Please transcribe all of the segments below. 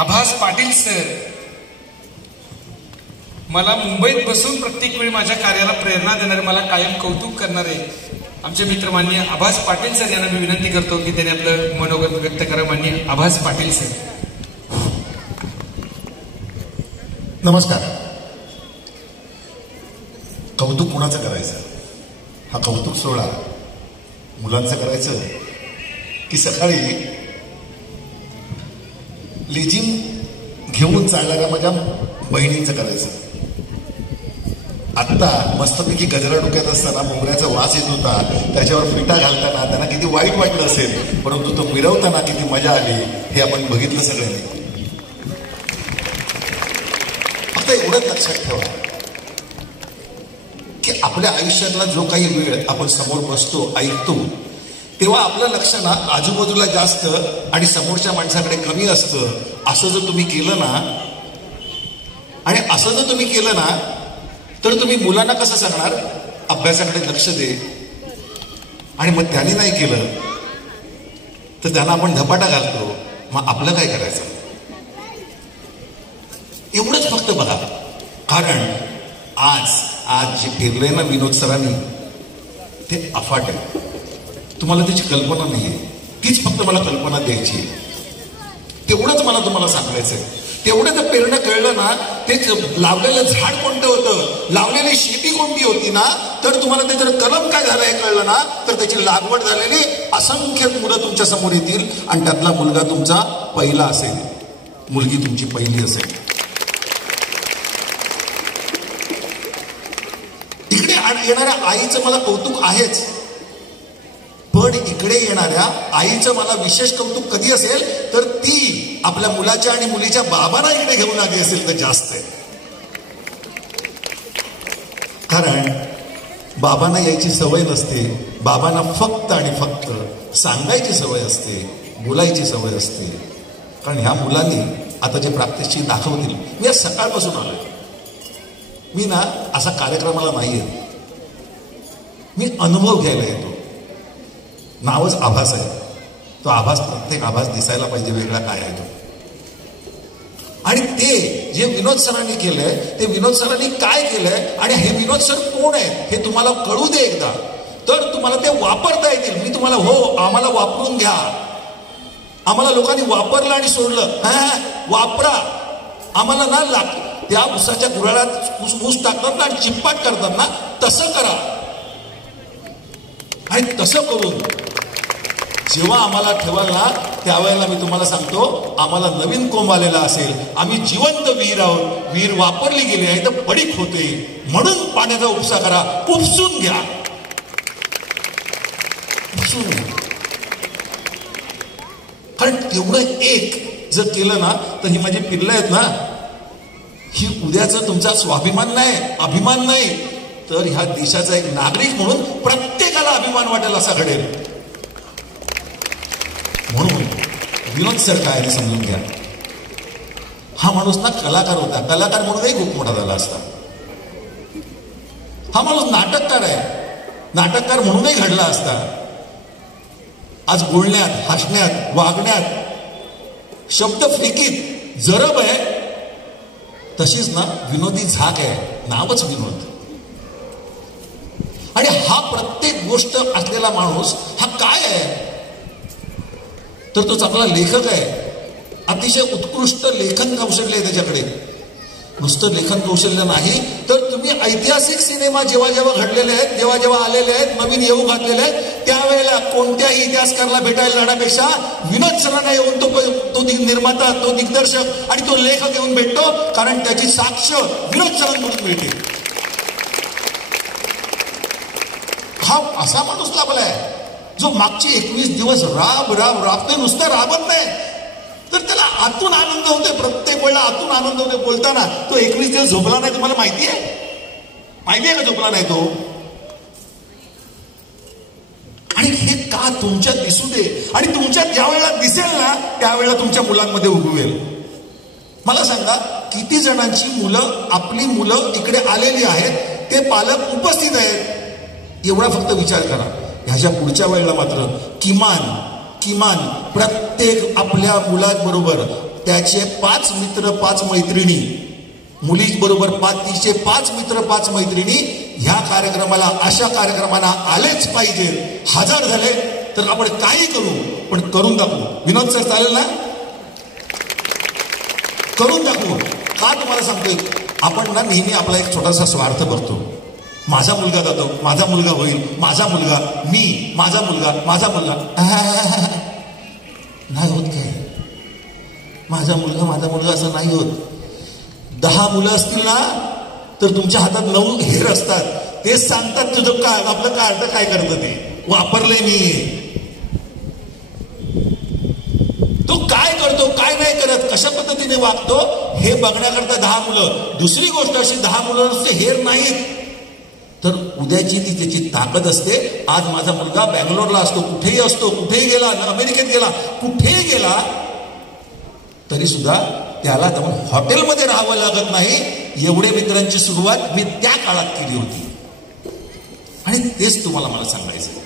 आभास पाटील सर मला मुंबईत बसून प्रत्येक वेळी माझ्या कार्याला प्रेरणा देणारे, मला कायम कौतुक करणारे आमचे मित्र माननीय आभास पाटील सर यांना मी विनंती करतो की त्यांनी आपलं मनोगत व्यक्त करा. माननीय आभास पाटील सर. नमस्कार. कौतुक कुणाचं करायचं? हा कौतुक सोहळा मुलांचं करायचं की सकाळी लेझिम घेऊन चालणाऱ्या माझ्या बहिणींचं करायचं? आत्ता मस्तपैकी गजरा डोक्यात असताना मोगऱ्याचा वास येत होता, त्याच्यावर पिठा घालताना त्यांना किती वाईट वाटलं असेल, परंतु तो मिरवताना किती मजा आली हे आपण बघितलं सगळ्यांनी. फक्त एवढंच लक्षात ठेवा की आपल्या आयुष्यातला जो काही वेळ आपण समोर बसतो, ऐकतो, तेव्हा आपलं लक्ष ना आजूबाजूला जास्त आणि समोरच्या माणसाकडे कमी असतं. असं जर तुम्ही केलं ना, आणि असं जर तुम्ही केलं ना, तर तुम्ही मुलांना कसं सांगणार अभ्यासाकडे लक्ष दे, आणि मग त्यांनी नाही केलं तर त्यांना आपण धपाटा घालतो. मग आपलं काय करायचं? एवढंच फक्त बघा. कारण आज जे फिरले ना विनोद सरांनी, ते अफाट आहे. तुम्हाला त्याची कल्पना नाहीये. तीच फक्त मला कल्पना द्यायची आहे. तेवढंच मला तुम्हाला सांगायचंय. तेवढं जर पेरणं कळलं ना, ते लावलेलं झाड कोणतं होतं, लावलेली शेती कोणती होती ना, तर तुम्हाला ते जर कलम काय झालं हे कळलं ना, तर त्याची लागवड झालेली असंख्य मुलं तुमच्या समोर येतील, आणि त्यातला मुलगा तुमचा पहिला असेल, मुलगी तुमची पहिली असेल. इकडे येणाऱ्या आईचं मला कौतुक आहेच, पण इकडे येणाऱ्या आईचं मला विशेष कौतुक कधी असेल तर ती आपल्या मुलाच्या आणि मुलीच्या बाबांना इकडे घेऊन आली असेल तर जास्त आहे. कारण बाबांना यायची सवय नसते. बाबांना फक्त आणि फक्त सांगायची सवय असते, बोलायची सवय असते. कारण ह्या मुलांनी आता जे प्रात्यक्षिक दाखवतील, मी आज सकाळपासून आलोय. मी ना असा कार्यक्रमाला नाही येत, मी अनुभव घ्यायला येतो. नावच आभास आहे. तो आभास, प्रत्येक आभास दिसायला पाहिजे वेगळा काय आहे तो. आणि ते जे विनोद सरांनी केलंय, ते विनोद सरांनी काय केलंय, आणि हे विनोद सर कोण आहेत हे तुम्हाला कळू दे एकदा, तर तुम्हाला ते वापरता येतील. मी तुम्हाला आम्हाला वापरून घ्या. आम्हाला लोकांनी वापरलं आणि सोडलं. वापरा आम्हाला ना. त्या ऊसाच्या गुऱ्हाळात ऊस टाकतात ना आणि चिप्पाट करतात ना, तसं करा. आणि तसं करून जेव्हा आम्हाला ठेवाल ना, त्यावेळेला मी तुम्हाला सांगतो, आम्हाला नवीन कोंब आलेला असेल. आम्ही जिवंत विहीर आहोत. विहीर वापरली गेली आहे तर पडीक होते, म्हणून पाण्याचा उपसा करा. उपसून घ्या, उपसून घ्या. कारण तेवढं एक जर केलं ना, तर ही माझी पिल्लं आहेत ना, ही उद्याचा तुमचा स्वाभिमान नाही, अभिमान नाही, तर ह्या देशाचा एक नागरिक म्हणून प्रत्येकाला अभिमान वाटेल असा घडेल. म्हणून विनोद सर काय ते समजून घ्या. हा माणूस ना कलाकार होता, कलाकार म्हणूनही खूप मोठा झाला असता. हा माणूस नाटककार आहे, नाटककार म्हणूनही घडला असता. आज बोलण्यात, हसण्यात, वागण्यात, शब्द फिकीत जरब आहे, तशीच ना विनोदी झाक आहे. नावच विनोद. आणि हा प्रत्येक गोष्ट असलेला माणूस हा काय आहे, तर तो चांगला लेखक आहे. अतिशय उत्कृष्ट लेखन कौशल्य आहे त्याच्याकडे. नुसतं लेखन कौशल्य नाही, तर तुम्ही ऐतिहासिक सिनेमा जेव्हा जेव्हा घडलेले आहेत, जेव्हा जेव्हा आलेले आहेत, नवीन येऊ घातलेले आहेत, त्यावेळेला कोणत्याही इतिहासकाराला भेटायला जाण्यापेक्षा विनोद सरांना येऊन तो निर्माता, तो दिग्दर्शक आणि तो लेखक येऊन भेटतो. कारण त्याची साक्ष विनोद सरांकडून मिळते. हा असा माणूस लाभलाय जो मागचे 21 दिवस राबतोय. नुसतं राबत नाही, तर त्याला आतून आनंद होतोय. प्रत्येक वेळेला आतून आनंद होतोय. बोलताना तो 21 दिवस झोपला नाही. तुम्हाला माहिती आहे का झोपला नाही तो? आणि हे का तुमच्यात दिसू दे, आणि तुमच्यात ज्या वेळेला दिसेल ना, त्यावेळेला तुमच्या मुलांमध्ये उगवेल. मला सांगा, किती जणांची मुलं, आपली मुलं इकडे आलेली आहेत, ते पालक उपस्थित आहेत. एवढा फक्त विचार करा. ह्याच्या पुढच्या वेळेला मात्र किमान किमान प्रत्येक आपल्या मुलाबरोबर त्याचे 5 मित्र 5 मैत्रिणी, मुलीबरोबर तिचे 5 मित्र 5 मैत्रिणी ह्या कार्यक्रमाला, अशा कार्यक्रमाला आलेच पाहिजे. 1000 झाले तर आपण काही करू, पण करून दाखवू. विनोद सर चालेल ना? करून दाखवू. का तुम्हाला सांगतोय, आपण ना नेहमी आपला एक छोटासा स्वार्थ बघतो. माझा मुलगा जातो, माझा मुलगा होईल, माझा मुलगा, मी, माझा मुलगा, माझा मुलगा. नाही होत काय, माझा मुलगा असं नाही होत. 10 मुलं असतील ना तर तुमच्या हातात 9 हेर असतात. तेच सांगतात तुझं काय, आपलं कार्ड काय करतं ते वापरलंय मी. तो काय करतो, काय नाही करत, कशा पद्धतीने वागतो हे बघण्याकरता 10 मुलं. दुसरी गोष्ट अशी, 10 मुलं नुसते हेर नाहीत तर उद्याची ती त्याची ताकद असते. आज माझा मुलगा बँगलोरला असतो, कुठेही असतो, कुठेही गेला, अमेरिकेत गेला, कुठेही गेला तरी सुद्धा त्याला जाऊन हॉटेलमध्ये राहावं लागत नाही. एवढे मित्रांची सुरुवात मी त्या काळात केली होती. आणि तेच तुम्हाला मला सांगायचं.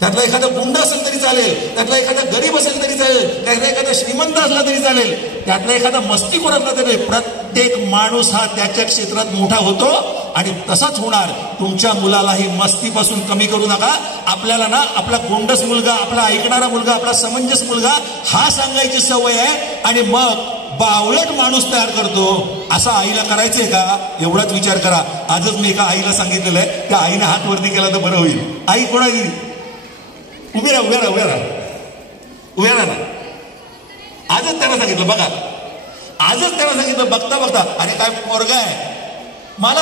त्यातला एखादा गुंड असेल तरी चालेल, त्यातला एखादा गरीब असेल तरी चालेल, त्यातला एखादा श्रीमंत असला तरी चालेल, त्यातला एखादा मस्तीखोर असला तरी, प्रत्येक माणूस हा त्याच्या क्षेत्रात मोठा होतो आणि तसाच होणार. तुमच्या मुलालाही मस्तीपासून कमी करू नका. आपल्याला ना आपला गोंडस मुलगा, आपला ऐकणारा मुलगा, आपला समंजस मुलगा हा सांगायची सवय आहे आणि मग बावळट माणूस तयार करतो. असं आईला करायचंय का? एवढाच विचार करा. आजच मी एका आईला सांगितलेलं आहे, त्या आईने हात वरती केला तर बरं होईल. आई कोणाची? उभे राहा ना. आजच त्यांना सांगितलं, बघा, आजच त्यांना सांगितलं, बघता अरे काय पोरगा आहे मला